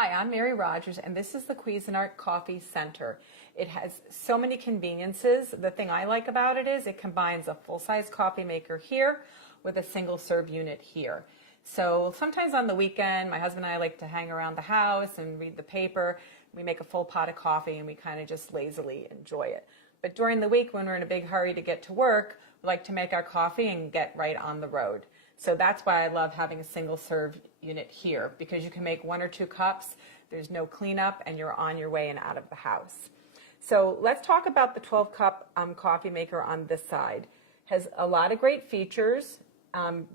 Hi, I'm Mary Rogers, and this is the Cuisinart Coffee Center. It has so many conveniences. The thing I like about it is it combines a full-size coffee maker here with a single-serve unit here. So sometimes on the weekend, my husband and I like to hang around the house and read the paper. We make a full pot of coffee and we kind of just lazily enjoy it. But during the week, when we're in a big hurry to get to work, we like to make our coffee and get right on the road. So that's why I love having a single serve unit here, because you can make 1 or 2 cups, there's no cleanup, and you're on your way and out of the house. So let's talk about the 12-cup coffee maker on this side. Has a lot of great features.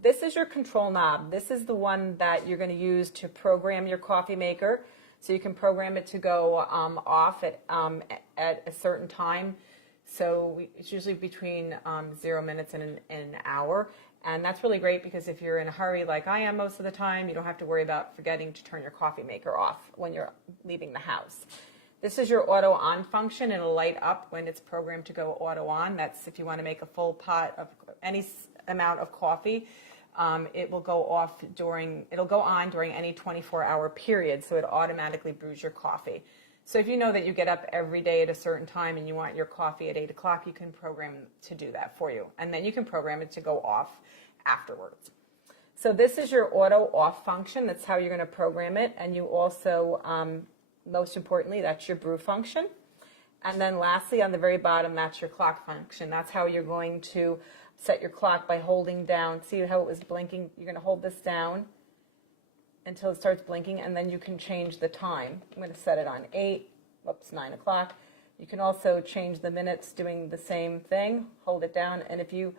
This is your control knob. This is the one that you're going to use to program your coffee maker. So you can program it to go off at a certain time. So it's usually between 0 minutes and an hour. And that's really great because if you're in a hurry like I am most of the time, you don't have to worry about forgetting to turn your coffee maker off when you're leaving the house. This is your auto on function. It'll light up when it's programmed to go auto on. That's if you want to make a full pot of any amount of coffee. It will go off it'll go on during any 24-hour period, so it automatically brews your coffee. So if you know that you get up every day at a certain time and you want your coffee at 8 o'clock, you can program to do that for you. And then you can program it to go off afterwards. So this is your auto off function. That's how you're going to program it. And you also, most importantly, that's your brew function. And then lastly, on the very bottom, that's your clock function. That's how you're going to set your clock by holding down. See how it was blinking? You're going to hold this down until it starts blinking, and then you can change the time. I'm going to set it on 9 o'clock. You can also change the minutes doing the same thing. Hold it down, and if you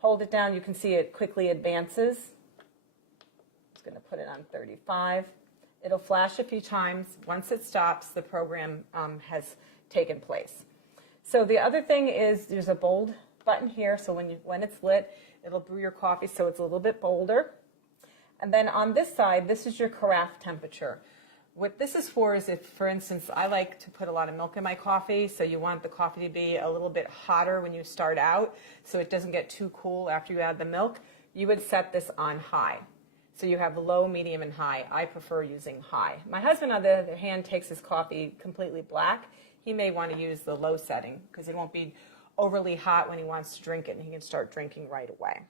hold it down, you can see it quickly advances. I'm just going to put it on 35. It'll flash a few times. Once it stops, the program has taken place. So the other thing is there's a bold button here, so when it's lit, it'll brew your coffee so it's a little bit bolder. And then on this side, this is your carafe temperature. What this is for is if, for instance, I like to put a lot of milk in my coffee, so you want the coffee to be a little bit hotter when you start out, so it doesn't get too cool after you add the milk, you would set this on high. So you have low, medium, and high. I prefer using high. My husband, on the other hand, takes his coffee completely black. He may want to use the low setting because it won't be overly hot when he wants to drink it, and he can start drinking right away.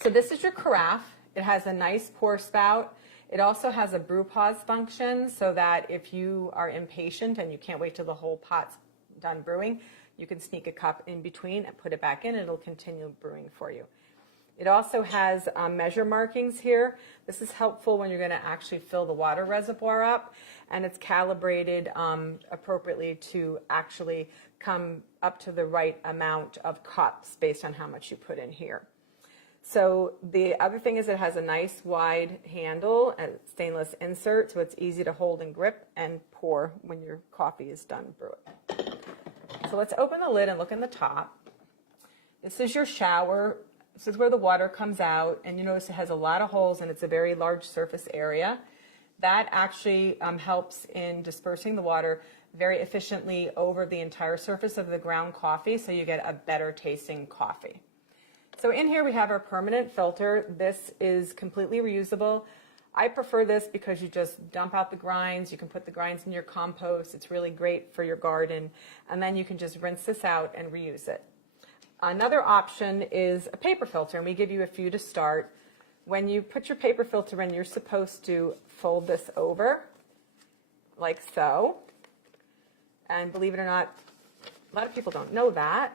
So this is your carafe. It has a nice pour spout. It also has a brew pause function so that if you are impatient and you can't wait till the whole pot's done brewing, you can sneak a cup in between and put it back in and it'll continue brewing for you. It also has measure markings here. This is helpful when you're going to actually fill the water reservoir up, and it's calibrated appropriately to actually come up to the right amount of cups based on how much you put in here. So the other thing is it has a nice wide handle and stainless insert, so it's easy to hold and grip and pour when your coffee is done brewing. So let's open the lid and look in the top. This is your shower. This is where the water comes out, and you notice it has a lot of holes and it's a very large surface area. That actually helps in dispersing the water very efficiently over the entire surface of the ground coffee, so you get a better tasting coffee. So in here we have our permanent filter. This is completely reusable. I prefer this because you just dump out the grinds. You can put the grinds in your compost. It's really great for your garden. And then you can just rinse this out and reuse it. Another option is a paper filter, and we give you a few to start. When you put your paper filter in, you're supposed to fold this over like so. And believe it or not, a lot of people don't know that.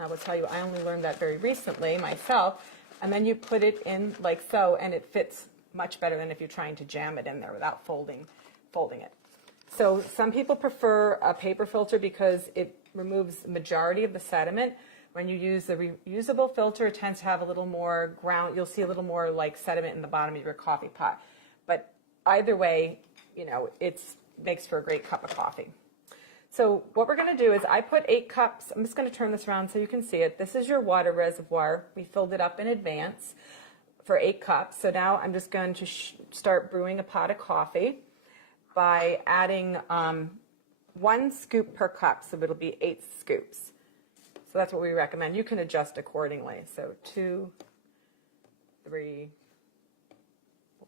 I will tell you, I only learned that very recently myself. And then you put it in like so, and it fits much better than if you're trying to jam it in there without folding it. So some people prefer a paper filter because it removes the majority of the sediment. When you use the reusable filter, it tends to have a little more you'll see a little more like sediment in the bottom of your coffee pot. But either way, you know, it makes for a great cup of coffee. So what we're going to do is I put 8 cups. I'm just going to turn this around so you can see it. This is your water reservoir. We filled it up in advance for 8 cups. So now I'm just going to start brewing a pot of coffee by adding 1 scoop per cup. So it'll be 8 scoops. So that's what we recommend. You can adjust accordingly. So 2, 3,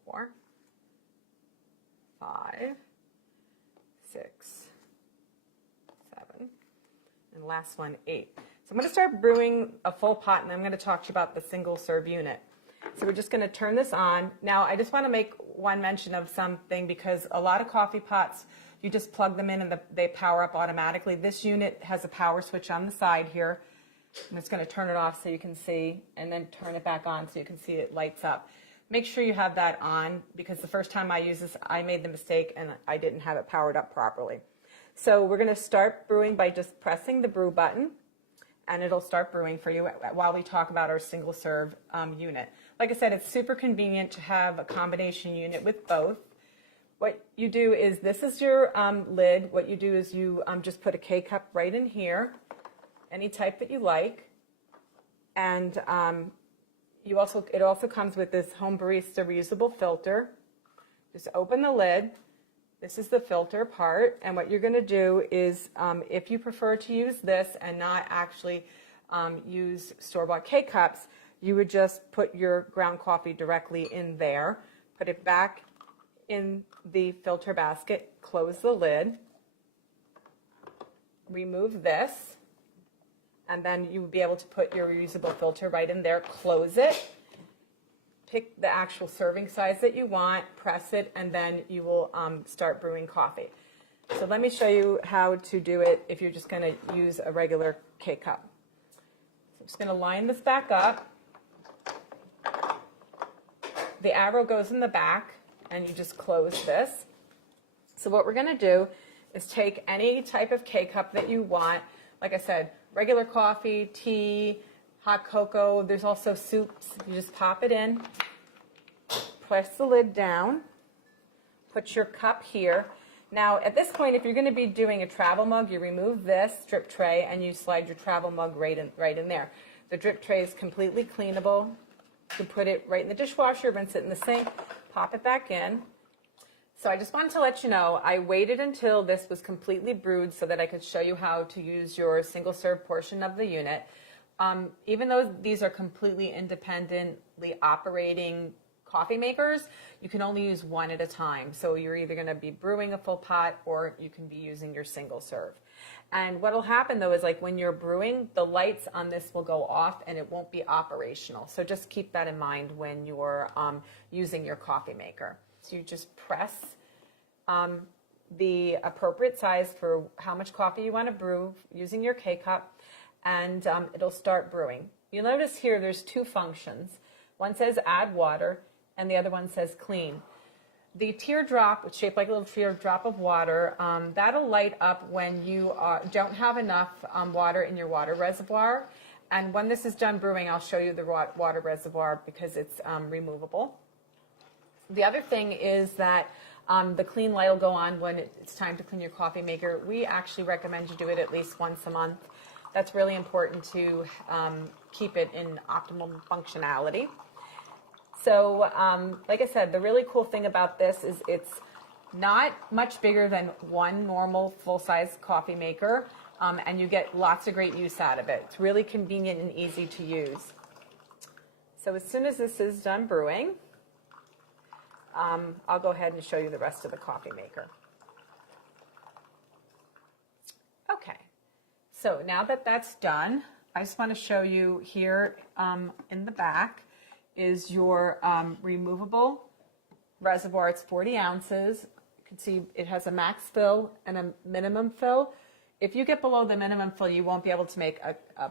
4, 5, 6, 7, and last one, 8. So I'm going to start brewing a full pot, and I'm going to talk to you about the single serve unit. So we're just going to turn this on. Now, I just want to make one mention of something, because a lot of coffee pots, you just plug them in and they power up automatically. This unit has a power switch on the side here. I'm just going to turn it off so you can see, and then turn it back on so you can see it lights up. Make sure you have that on, because the first time I used this, I made the mistake and I didn't have it powered up properly. So we're going to start brewing by just pressing the brew button, and it'll start brewing for you while we talk about our single serve unit. Like I said, it's super convenient to have a combination unit with both. What you do is, this is your lid. What you do is you just put a K-cup right in here, any type that you like, and it also comes with this Home Barista reusable filter. Just open the lid. This is the filter part, and what you're going to do is, if you prefer to use this and not actually use store-bought K-cups, you would just put your ground coffee directly in there, put it back in the filter basket, close the lid, remove this, and then you would be able to put your reusable filter right in there, close it, pick the actual serving size that you want, press it, and then you will start brewing coffee. So let me show you how to do it if you're just going to use a regular K-cup. So I'm just going to line this back up. The arrow goes in the back, and you just close this. So what we're going to do is take any type of K-cup that you want. Like I said, regular coffee, tea, hot cocoa. There's also soups. You just pop it in, press the lid down, put your cup here. Now, at this point, if you're going to be doing a travel mug, you remove this drip tray and you slide your travel mug right in there. The drip tray is completely cleanable. You can put it right in the dishwasher, rinse it in the sink, pop it back in. So I just wanted to let you know, I waited until this was completely brewed so that I could show you how to use your single serve portion of the unit. Even though these are completely independently operating coffee makers, you can only use one at a time. So you're either going to be brewing a full pot, or you can be using your single serve. And what will happen though is, like when you're brewing, the lights on this will go off and it won't be operational. So just keep that in mind when you're using your coffee maker. So you just press the appropriate size for how much coffee you want to brew using your K-cup, and it'll start brewing. You'll notice here there's two functions. One says add water, and the other one says clean. The teardrop, it's shaped like a little teardrop of water, that'll light up when you don't have enough water in your water reservoir. And when this is done brewing, I'll show you the water reservoir because it's removable. The other thing is that the clean light will go on when it's time to clean your coffee maker. We actually recommend you do it at least once a month. That's really important to keep it in optimal functionality. So, like I said, the really cool thing about this is it's not much bigger than one normal full-size coffee maker, and you get lots of great use out of it. It's really convenient and easy to use. So as soon as this is done brewing, I'll go ahead and show you the rest of the coffee maker. Okay, so now that that's done, I just want to show you here in the back is your removable reservoir. It's 40 ounces. You can see it has a max fill and a minimum fill. If you get below the minimum fill, you won't be able to make a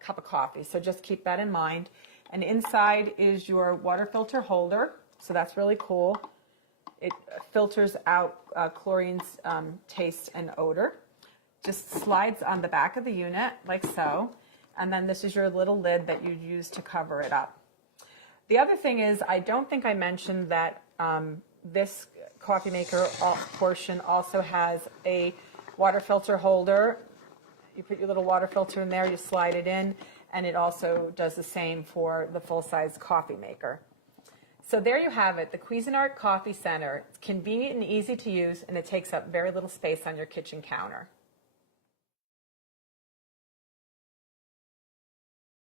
cup of coffee, so just keep that in mind. And inside is your water filter holder. So that's really cool. It filters out chlorine's taste and odor. Just slides on the back of the unit like so. And then this is your little lid that you'd use to cover it up. The other thing is, I don't think I mentioned that this coffee maker portion also has a water filter holder. You put your little water filter in there, you slide it in, and it also does the same for the full-size coffee maker. So there you have it, the Cuisinart Coffee Center. It's convenient and easy to use, and it takes up very little space on your kitchen counter.